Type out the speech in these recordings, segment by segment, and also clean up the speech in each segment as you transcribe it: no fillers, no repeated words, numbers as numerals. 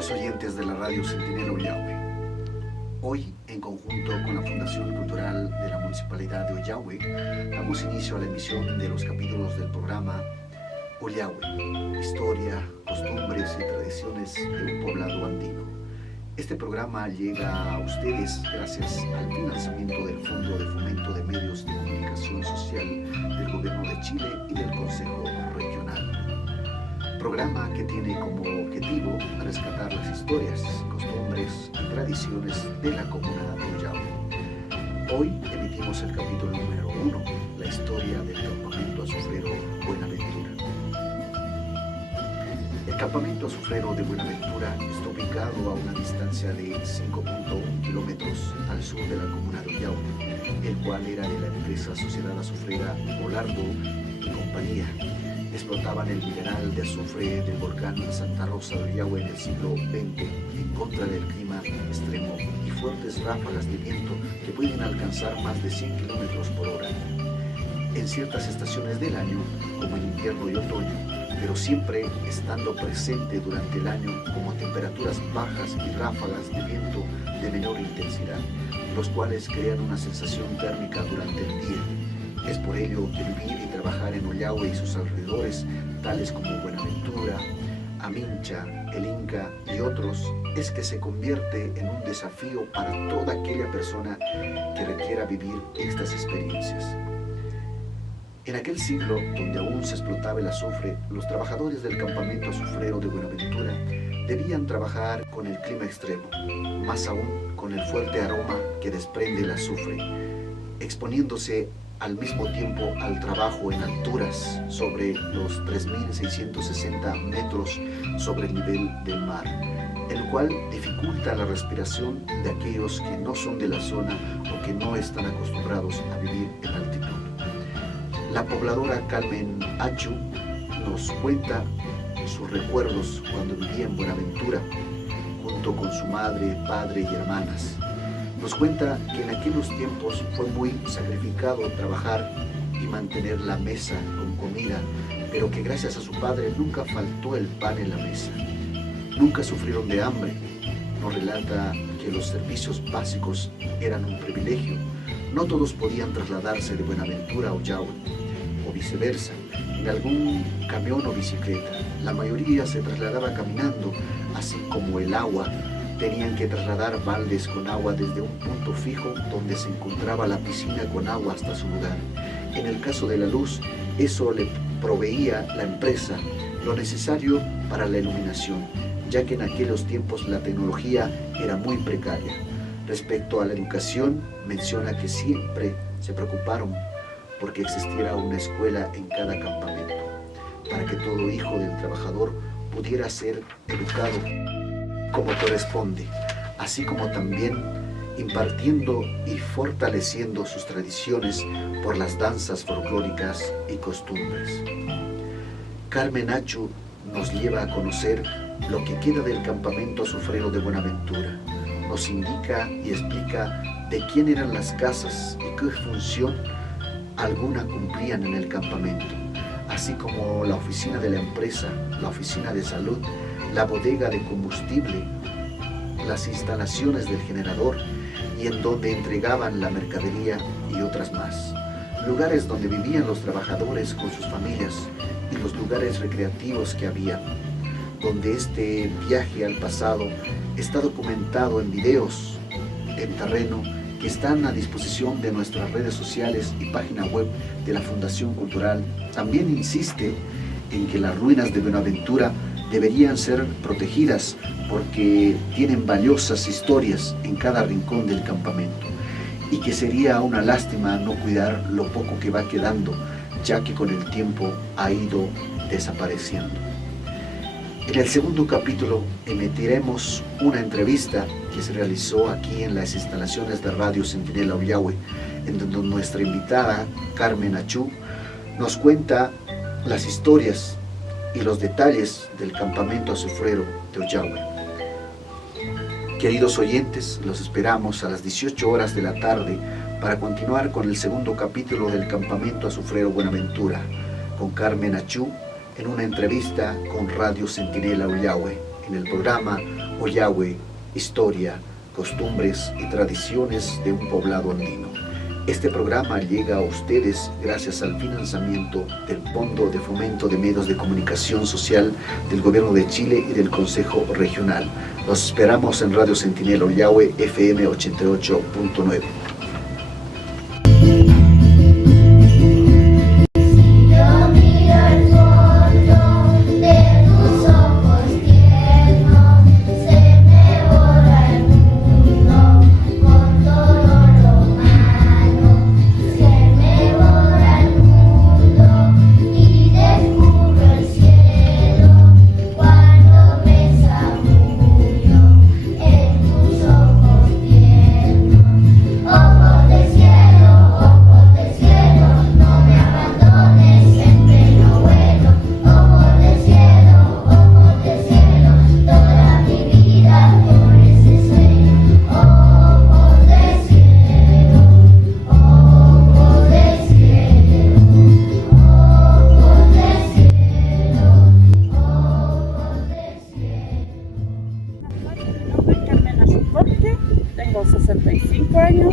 Queridos oyentes de la Radio Centinela Ollagüe, hoy, en conjunto con la Fundación Cultural de la Municipalidad de Ollagüe, damos inicio a la emisión de los capítulos del programa Ollagüe, historia, costumbres y tradiciones de un poblado andino. Este programa llega a ustedes gracias al financiamiento del Fondo de Fomento de Medios de Comunicación Social del Gobierno de Chile y del Consejo Regional. Programa que tiene como objetivo rescatar las historias, costumbres y tradiciones de la comuna de Ollagüe. Hoy emitimos el capítulo número 1, la historia del campamento azufrero Buenaventura. El campamento azufrero de Buenaventura está ubicado a una distancia de 5.1 kilómetros al sur de la comuna de Ollagüe, el cual era de la empresa Sociedad Azufrera Volardo y Compañía. Explotaban el mineral de azufre del volcán Santa Rosa de Ollagüe en el siglo XX en contra del clima extremo y fuertes ráfagas de viento que pueden alcanzar más de 100 kilómetros por hora. En ciertas estaciones del año, como en invierno y otoño, pero siempre estando presente durante el año como temperaturas bajas y ráfagas de viento de menor intensidad, los cuales crean una sensación térmica durante el día. Es por ello que vivir y trabajar en Ollagüe y sus alrededores, tales como Buenaventura, Amincha, El Inca y otros, es que se convierte en un desafío para toda aquella persona que requiera vivir estas experiencias. En aquel siglo, donde aún se explotaba el azufre, los trabajadores del campamento azufrero de Buenaventura debían trabajar con el clima extremo, más aún con el fuerte aroma que desprende el azufre, exponiéndose al mismo tiempo al trabajo en alturas sobre los 3.660 metros sobre el nivel del mar, el cual dificulta la respiración de aquellos que no son de la zona o que no están acostumbrados a vivir en altitud. La pobladora Carmen Achu nos cuenta sus recuerdos cuando vivía en Buenaventura, junto con su madre, padre y hermanas. Nos cuenta que en aquellos tiempos fue muy sacrificado trabajar y mantener la mesa con comida, pero que gracias a su padre nunca faltó el pan en la mesa. Nunca sufrieron de hambre. Nos relata que los servicios básicos eran un privilegio. No todos podían trasladarse de Buenaventura a Ollagüe, o viceversa, en algún camión o bicicleta. La mayoría se trasladaba caminando, así como el agua. Tenían que trasladar baldes con agua desde un punto fijo donde se encontraba la piscina con agua hasta su lugar. En el caso de la luz, eso le proveía la empresa lo necesario para la iluminación, ya que en aquellos tiempos la tecnología era muy precaria. Respecto a la educación, menciona que siempre se preocuparon porque existiera una escuela en cada campamento, para que todo hijo del trabajador pudiera ser educado como corresponde, así como también impartiendo y fortaleciendo sus tradiciones por las danzas folclóricas y costumbres. Carmen Achu nos lleva a conocer lo que queda del campamento azufrero de Buenaventura. Nos indica y explica de quién eran las casas y qué función alguna cumplían en el campamento, así como la oficina de la empresa, la oficina de salud, la bodega de combustible, las instalaciones del generador y en donde entregaban la mercadería y otras más. Lugares donde vivían los trabajadores con sus familias y los lugares recreativos que había, donde este viaje al pasado está documentado en videos en terreno que están a disposición de nuestras redes sociales y página web de la Fundación Cultural. También insiste en que las ruinas de Buenaventura deberían ser protegidas porque tienen valiosas historias en cada rincón del campamento y que sería una lástima no cuidar lo poco que va quedando, ya que con el tiempo ha ido desapareciendo. En el segundo capítulo emitiremos una entrevista que se realizó aquí en las instalaciones de Radio Centinela Ollagüe, en donde nuestra invitada Carmen Achu nos cuenta las historias y los detalles del campamento azufrero de Ollagüe. Queridos oyentes, los esperamos a las 18 horas de la tarde para continuar con el segundo capítulo del campamento azufrero Buenaventura, con Carmen Achu, en una entrevista con Radio Centinela Ollagüe, en el programa Ollahue, Historia, Costumbres y Tradiciones de un Poblado Andino. Este programa llega a ustedes gracias al financiamiento del Fondo de Fomento de Medios de Comunicación Social del Gobierno de Chile y del Consejo Regional. Los esperamos en Radio Centinela Ollahue FM 88.9. Tengo 65 años,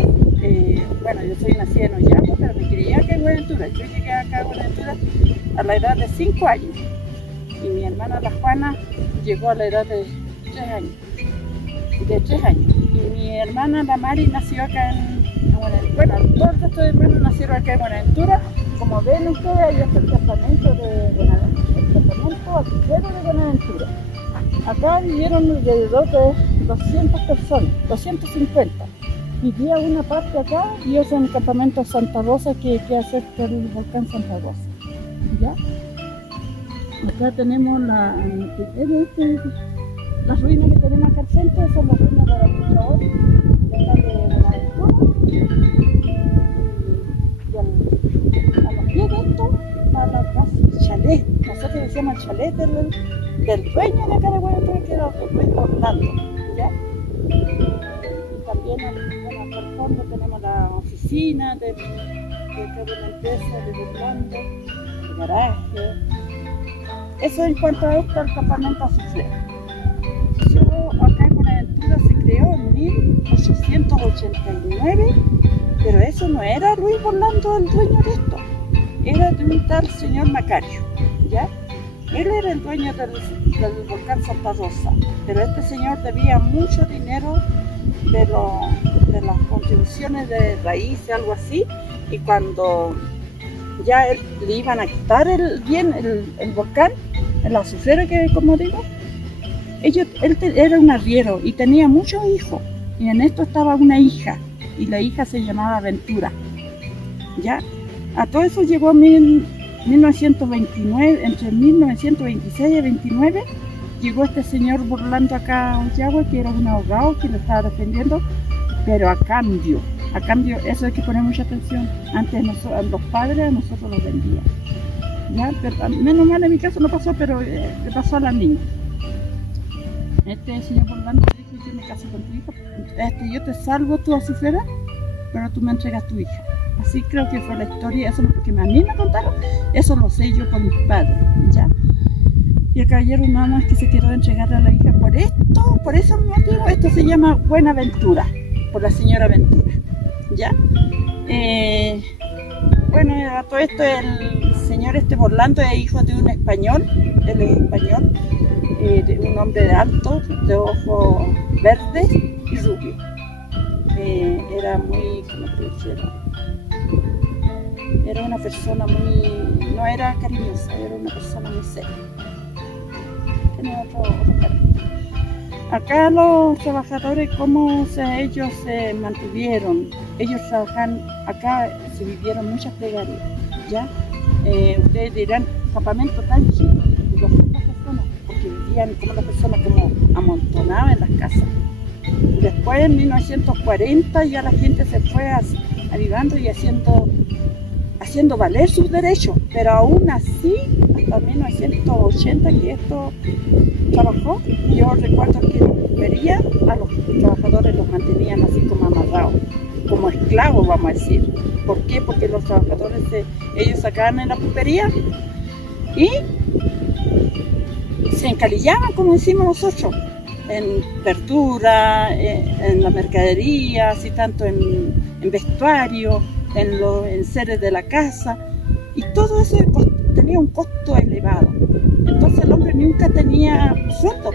bueno, yo soy nacida en Ollahue, pero me crié acá en Buenaventura. Yo llegué acá a Buenaventura a la edad de 5 años y mi hermana la Juana llegó a la edad de 3 años. Y mi hermana la Mari nació acá en Buenaventura. Bueno, todos el resto de hermanos nacieron acá en Buenaventura. Como ven ustedes, ahí está el campamento de Buenaventura, el campamento azucero de Buenaventura. Acá vivieron alrededor de 200 personas, 250. Vivía una parte acá y otra en el campamento Santa Rosa que queda cerca del volcán Santa Rosa. ¿Ya? Acá tenemos las ruinas que tenemos acá al centro, son las ruinas de la luchadora, de acá de Buenaventura. Y a los pies de esto está la casa, el chalet. Nosotros decíamos el chalet del dueño de acá de Buenaventura, que era Luis Orlando, ¿ya? Y también acá al fondo tenemos la oficina de la empresa de Orlando, el garaje. Eso en cuanto a esto, el campamento azucero. Acá en Buenaventura se creó en 1889, pero eso no era Luis Orlando el dueño de esto, era de un tal señor Macario, ¿ya? Él era el dueño del volcán Santa Rosa, pero este señor debía mucho dinero de las contribuciones de raíces, algo así, y cuando ya le iban a quitar el volcán, el azufero, que como digo, él era un arriero y tenía muchos hijos, y en esto estaba una hija, y la hija se llamaba Ventura, ¿ya? A todo eso llegó 1929, entre 1926 y 29, llegó este señor Orlando acá a Ollahue, que era un abogado que lo estaba defendiendo, pero a cambio, eso hay que poner mucha atención. Antes los padres a nosotros los vendían, ¿ya? Pero, menos mal en mi caso no pasó, pero le pasó a la niña. Este señor Orlando dijo: yo me caso con tu hija, yo te salvo tu azufera, pero tú me entregas tu hija. Así creo que fue la historia, eso que a mí me contaron, eso lo sé yo por mis padres, ¿ya? Y el caballero nada más que se quedó de entregarle a la hija por ese motivo. Esto se llama Buenaventura, por la señora Ventura, ¿ya? Bueno, a todo esto el señor Orlando es hijo de un español, él es español, de un hombre alto, de ojos verdes y rubio. Era muy, ¿cómo te dijera? Era una persona no era cariñosa, era una persona muy seria. Tenía otro carácter. Acá los trabajadores, cómo ellos se mantuvieron. Ellos trabajan, acá se vivieron muchas plegarias, ¿ya? Ustedes dirán, campamento tan chico, de 200 personas, porque vivían como las personas como amontonadas en las casas. Después, en 1940, ya la gente se fue avivando y haciendo valer sus derechos, pero aún así, hasta 1980 que esto trabajó, yo recuerdo que en la pulpería a los trabajadores los mantenían así como amarrados, como esclavos, vamos a decir. ¿Por qué? Porque los trabajadores, ellos sacaban en la pulpería y se encarillaban, como decimos nosotros, en verdura, en la mercadería, así tanto en vestuario, en los enseres de la casa, y todo eso tenía un costo elevado. Entonces el hombre nunca tenía sueldo.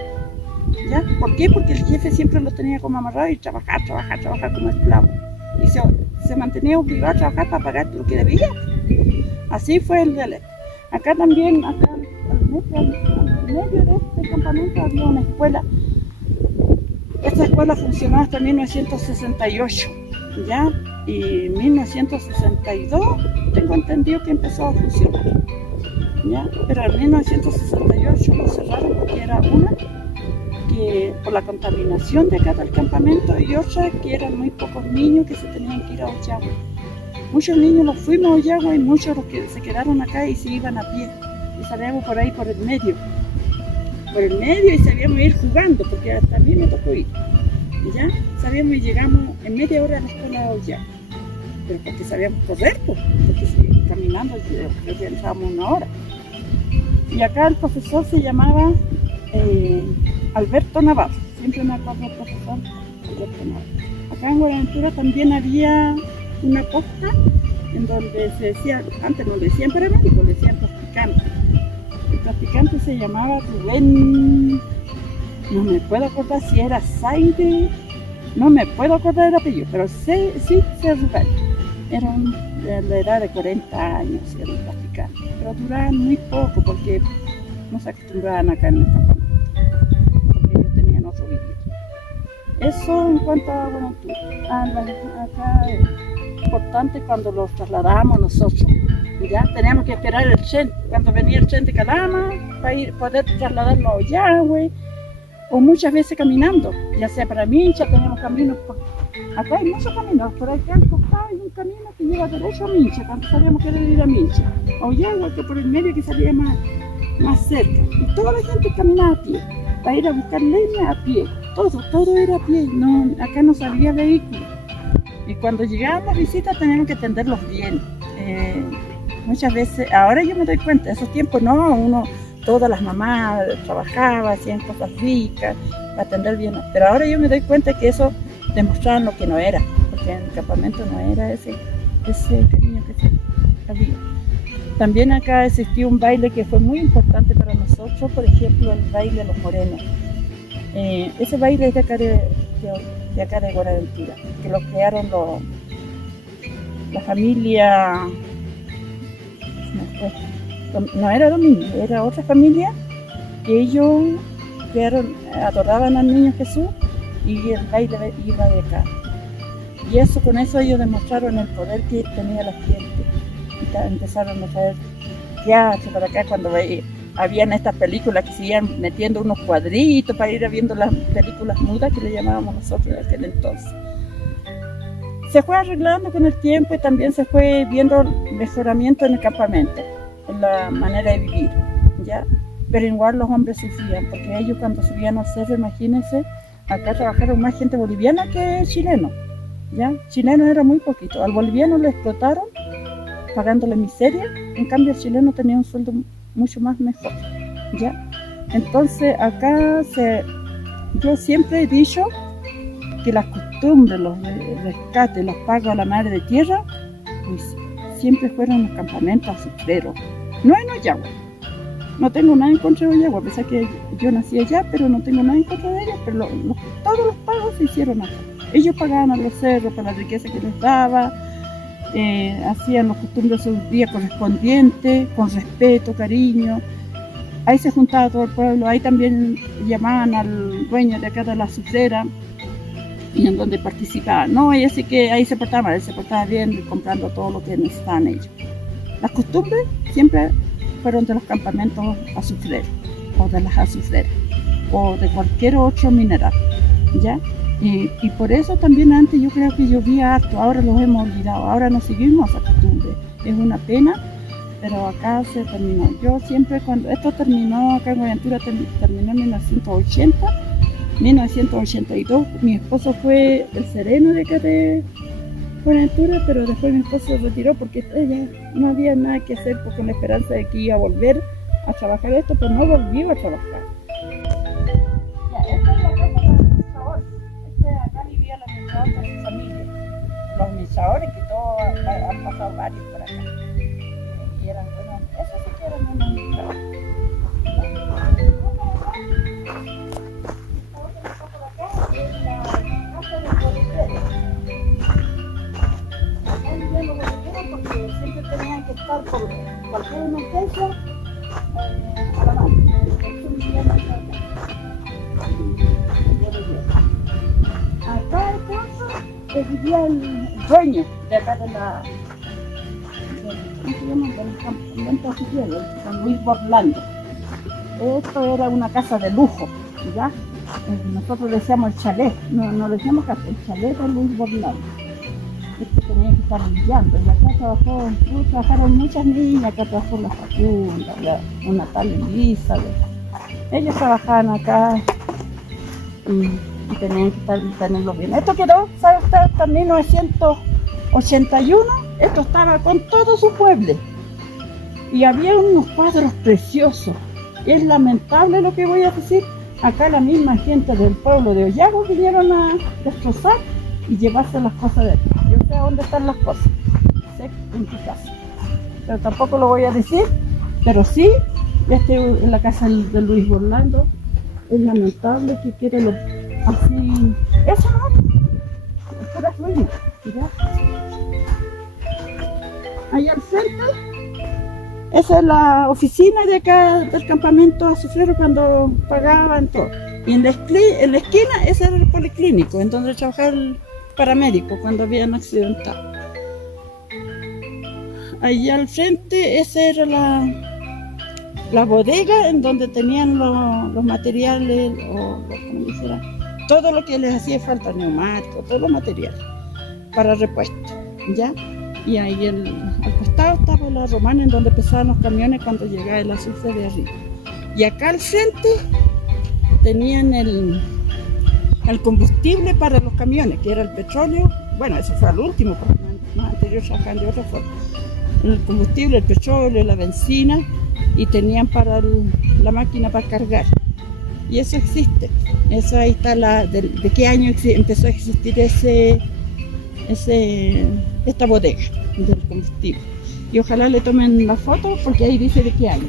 ¿Ya? ¿Por qué? Porque el jefe siempre lo tenía como amarrado y trabajar como esclavo. Y se mantenía obligado a trabajar para pagar lo que debía. Así fue el de acá también, acá al medio de este campamento había una escuela. Esta escuela funcionó hasta 1968, ¿ya? Y en 1962 tengo entendido que empezó a funcionar, ¿ya? Pero en 1968 lo cerraron porque era una que por la contaminación de acá del campamento y otra que eran muy pocos niños que se tenían que ir a Ollagüe. Muchos niños los fuimos a Ollagüe y muchos los que se quedaron acá y se iban a pie. Y salíamos por ahí por el medio y sabíamos ir jugando, porque hasta a mí me tocó ir. Y ya sabíamos y llegamos en media hora a la escuela de Ollagüe. Pero porque sabíamos correr, porque si caminando ya entrábamos una hora. Y acá el profesor se llamaba Alberto Navarro, siempre me acuerdo del profesor Alberto Navarro. Acá en Buenaventura también había una posta en donde se decía, antes no le decían paramédico, le decían practicante. El practicante se llamaba Rubén, no me puedo acordar si era Saide, no me puedo acordar del apellido, pero sí Rubén. Era de la edad de 40 años, era un practicante, pero duraban muy poco porque no se acostumbraban acá en el campamento, porque ellos tenían otro vivir. Eso en cuanto a Buenaventura. Acá es importante cuando los trasladábamos nosotros. Ya teníamos que esperar el tren, cuando venía el tren de Calama, para poder trasladarlo a Ollagüe, o muchas veces caminando, ya sea para Mincha, teníamos caminos, acá hay muchos caminos, por acá al costado hay un camino que lleva derecho a Mincha, cuando sabíamos que era ir a Mincha, a Ollagüe, que por el medio que salía más cerca, y toda la gente caminaba a pie, para ir a buscar leña a pie, todo era a pie, acá no salía vehículo, y cuando llegaban las visitas teníamos que atenderlos bien. Muchas veces, ahora yo me doy cuenta, en esos tiempos todas las mamás trabajaban, hacían cosas ricas, para atender bien, pero ahora yo me doy cuenta que eso demostraban lo que no era, porque en el campamento no era ese cariño que se había. También acá existió un baile que fue muy importante para nosotros, por ejemplo, el baile de los morenos. Ese baile es de acá de Buenaventura, que lo crearon la familia, no era Domingo, era otra familia, que ellos adoraban al niño Jesús y el baile iba de acá. Y con eso ellos demostraron el poder que tenía la gente. Y empezaron a traer teatro para acá cuando habían estas películas que se iban metiendo unos cuadritos para ir viendo las películas mudas que le llamábamos nosotros en aquel entonces. Se fue arreglando con el tiempo y también se fue viendo mejoramiento en el campamento, en la manera de vivir, ¿ya? Pero igual los hombres sufrían, porque ellos cuando subían al cerro, imagínense, acá trabajaron más gente boliviana que chileno, ¿ya? Chilenos era muy poquito, al boliviano lo explotaron pagándole miseria, en cambio el chileno tenía un sueldo mucho más mejor, ¿ya? Entonces acá yo siempre he dicho que las costumbres, los rescates, los pagos a la madre de tierra, pues siempre fueron los campamentos azucareros, no en Ollagüe. No tengo nada en contra de Ollagüe, a pesar que yo nací allá, pero no tengo nada en contra de ellos, pero todos los pagos se hicieron acá. Ellos pagaban a los cerros por la riqueza que les daba, hacían los costumbres de sus días correspondientes, con respeto, cariño. Ahí se juntaba todo el pueblo, ahí también llamaban al dueño de acá de la azucarera, y en donde participaban, ¿no? Y así que ahí se portaba mal, él se portaba bien comprando todo lo que necesitaban ellos. Las costumbres siempre fueron de los campamentos azucareros, o de las azucareras, o de cualquier otro mineral, ¿ya? Y por eso también antes yo creo que llovía harto, ahora los hemos olvidado, ahora no seguimos esa costumbre. Es una pena, pero acá se terminó. Yo siempre, cuando esto terminó, acá en Buenaventura terminó en 1982, mi esposo fue el sereno de acá de Buenaventura, pero después mi esposo se retiró porque ya no había nada que hacer, con la esperanza de que iba a volver a trabajar esto, pero no volvió a trabajar. Ya, esta es la casa del administrador. Acá vivía el administrador con su familia. Los administradores, que todos han pasado varios por acá. Y eran buenos, eso sí que eran buenos administradores. Porque siempre tenían que estar por cualquier emergencia a la mano. Acá vivía el dueño de acá de la ¿cómo se llama? Del campamento oficial, de San Luis Borlando. Esto era una casa de lujo, ¿ya? Nosotros le decíamos el chalet, no le decíamos casa, el chalet de Luis Borlando. Tenía que estar limpiando, y acá trabajaron muchas niñas, acá trabajó la Facunda, una tal Elizabeth. Ellos trabajaban acá y tenían que tenerlo bien. Esto quedó, ¿sabe usted? Hasta 1981, esto estaba con todo su pueblo. Y había unos cuadros preciosos. Es lamentable lo que voy a decir. Acá la misma gente del pueblo de Ollagos vinieron a destrozar y llevarse las cosas de aquí. Yo sé dónde están las cosas, sé en qué casa, pero tampoco lo voy a decir, pero sí, en la casa de Luis Borlando, es lamentable que quiera así, eso no, es pura ruina, ¿ya? Allá al frente, esa es la oficina de acá del campamento azufrero cuando pagaban todo, y en la esquina ese era el policlínico, en donde trabajaba el paramédico cuando habían accidentado. Allá al frente esa era la bodega en donde tenían los materiales o como dijera, todo lo que les hacía falta, neumáticos, todos los materiales para repuesto, ¿ya? Y ahí al costado estaba la romana en donde pesaban los camiones cuando llegaba el azufre de arriba. Y acá al frente tenían el combustible para los camiones, que era el petróleo. Bueno, eso fue al último, porque más anterior sacan de otra forma. El combustible, el petróleo, la benzina, y tenían para la máquina para cargar. Y eso existe. Eso ahí está de qué año empezó a existir esta bodega del combustible. Y ojalá le tomen la foto porque ahí dice de qué año.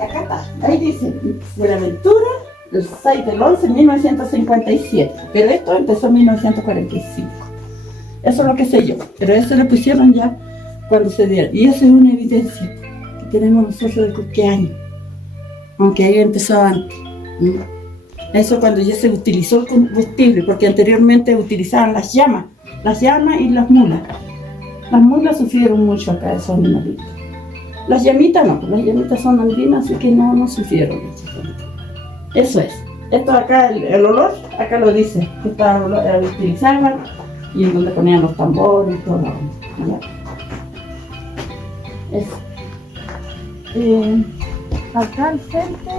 Acá está, ahí dice Buenaventura, el 6 del 11 de 1957, pero esto empezó en 1945. Eso es lo que sé yo, pero eso lo pusieron ya cuando se dieron. Y eso es una evidencia que tenemos nosotros de qué año, aunque ahí empezó antes. Eso cuando ya se utilizó el combustible, porque anteriormente utilizaban las llamas y las mulas. Las mulas sufrieron mucho acá, esos animalitos. Las llamitas no, las llamitas son andinas, así que no sufrieron eso. Eso es. Esto acá, el olor, acá lo dice, que lo utilizaban y en donde ponían los tambores y todo. ¿Ya? Eso. Acá al frente,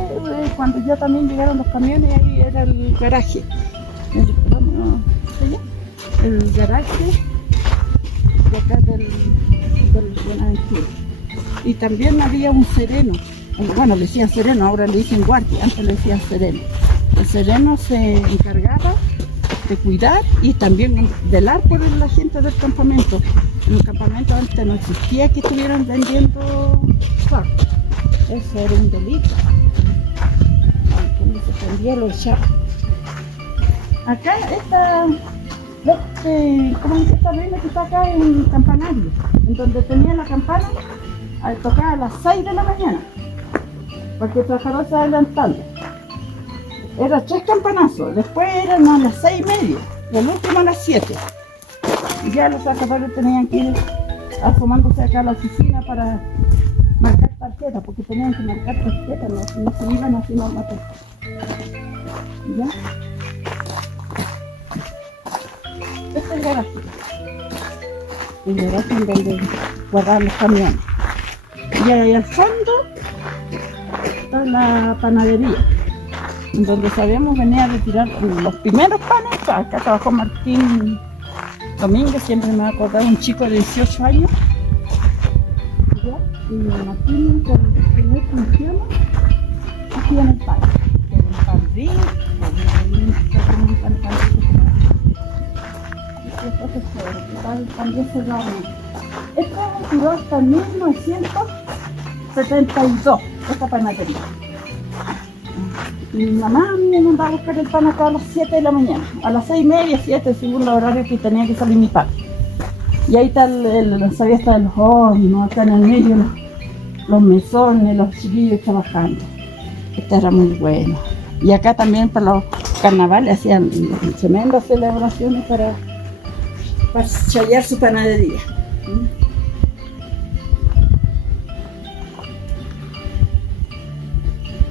cuando ya también llegaron los camiones, ahí era el garaje. El garaje de acá del Buenaventura. Y también había un sereno, bueno, le decían sereno, ahora le dicen guardia, antes le decían sereno. El sereno se encargaba de cuidar y también velar por la gente del campamento. En el campamento antes no existía que estuvieran vendiendo fardo. Eso era un delito. Cuando se prendía lo echaba. Acá ¿cómo es esta ruina que está acá? En un campanario, en donde tenía la campana. Tocaba a las 6 de la mañana, porque el trabajador se adelantando. Eran 3 campanazos, después eran a las 6:30, y el último a las 7. Y ya los trabajadores tenían que ir asomándose acá a la oficina para marcar tarjetas, porque tenían que marcar tarjetas, no se iban así no matar. ¿Ya? Este es el garaje. El garaje en donde guardaban los camiones. Y ahí al fondo está la panadería, en donde sabíamos venir a retirar los primeros panes. Acá trabajó Martín Domínguez, siempre me va a acordar, un chico de 18 años. ¿Ya? Y Martín, con el primer funcionario, hacían el pan. Era un pan rico, un pan también se da. Esto duró hasta 1972, esta panadería. Mi mamá me mandaba a buscar el pan acá a las 7 de la mañana, a las 6:30, 7, según los horarios que tenía que salir mi padre. Y ahí está sabía estar los hornos, acá en el medio los mesones, los chiquillos trabajando. Esto era muy bueno. Y acá también para los carnavales hacían tremendas celebraciones para challar su panadería.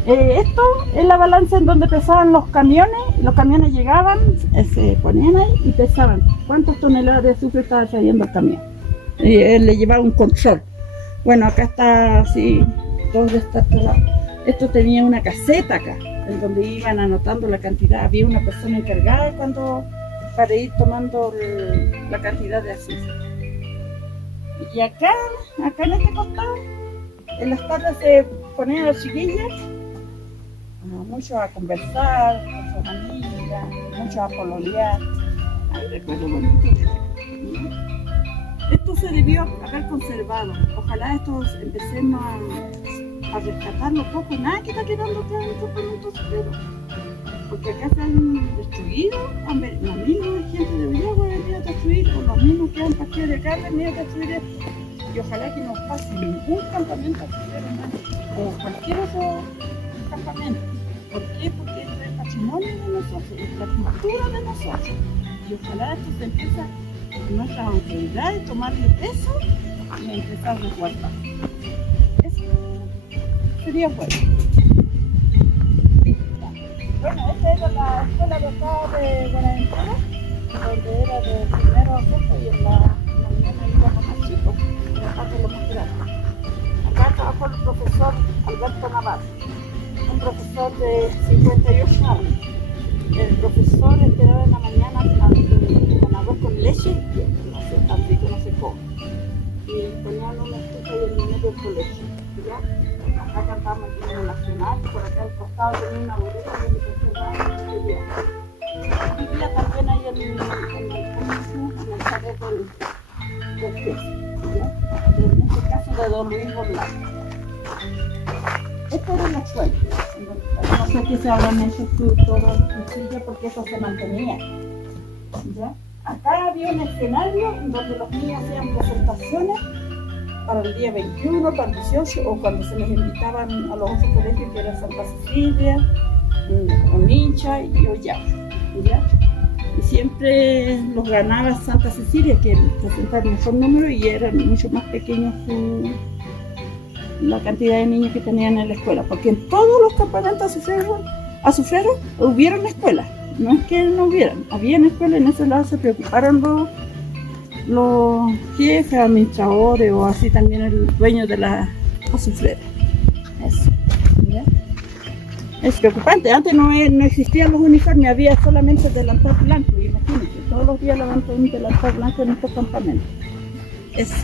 Esto es la balanza en donde pesaban los camiones. Los camiones llegaban, se ponían ahí y pesaban cuántas toneladas de azufre estaba trayendo el camión. Él le llevaba un control. Bueno, acá está así, todo está todo. Esto tenía una caseta acá, en donde iban anotando la cantidad. Había una persona encargada para ir tomando la cantidad de azufre. Y acá en este costado, en las tardes se ponían las chiquillas, muchos a conversar con sus amigas, muchos a pololear. Ay, recuerdo bonito. Esto se debió haber conservado. Ojalá estos empecemos a rescatarlo poco. Nada que está quedando acá en el campamento azucrero. Porque acá se han destruido, la misma gente de Villagua ha venido a destruir, o los mismos que han partido de acá han venido a destruir esto. Y ojalá que no pase ningún campamento azucrero más, o cualquier otro campamento. ¿Por qué? Porque esto es patrimonio de nosotros, es la cultura de nosotros. Y ojalá esto se empiece, nuestras autoridades, tomarle peso y empezar a resguardar. Eso sería bueno. Bueno, esta era la escuela de acá de Buenaventura, donde era de primero a sexto y en la mañana íbamos más chicos, en la parte de los más grandes. Acá trabajó el profesor Alberto Navarro, un profesor de 58 años. El profesor esperaba en la mañana con arroz con leche, que no sé, tan rico no se come. Y ponían una estufa ahí en el medio del colegio, ¿ya? Acá cantamos el himno nacional, por acá al costado tenía una bodega donde se conservaba el día. Vivía también ahí en el comercio, en el chalet del queso, ¿ya? En este caso de Don Luis Borlán. Esta era la escuela. No sé qué se habrán hecho todo el porque eso se mantenía. ¿Ya? Acá había un escenario donde los niños hacían presentaciones para el día 21, para el 18, o cuando se les invitaban a los otros colegios que eran Santa Cecilia, Omincha y Ollave, ¿ya? Y siempre los ganaba Santa Cecilia, que presentaba el mejor número y eran mucho más pequeños la cantidad de niños que tenían en la escuela, porque en todos los campamentos azufreros hubieron escuelas, no es que no hubieran, había escuelas. En ese lado se preocuparon los jefes, administradores o así también el dueño de la azufrera. Eso, ¿ya? Es preocupante, antes no existían los uniformes, había solamente delantal blanco, imagínense, todos los días levantan un delantal blanco en estos campamentos. Eso.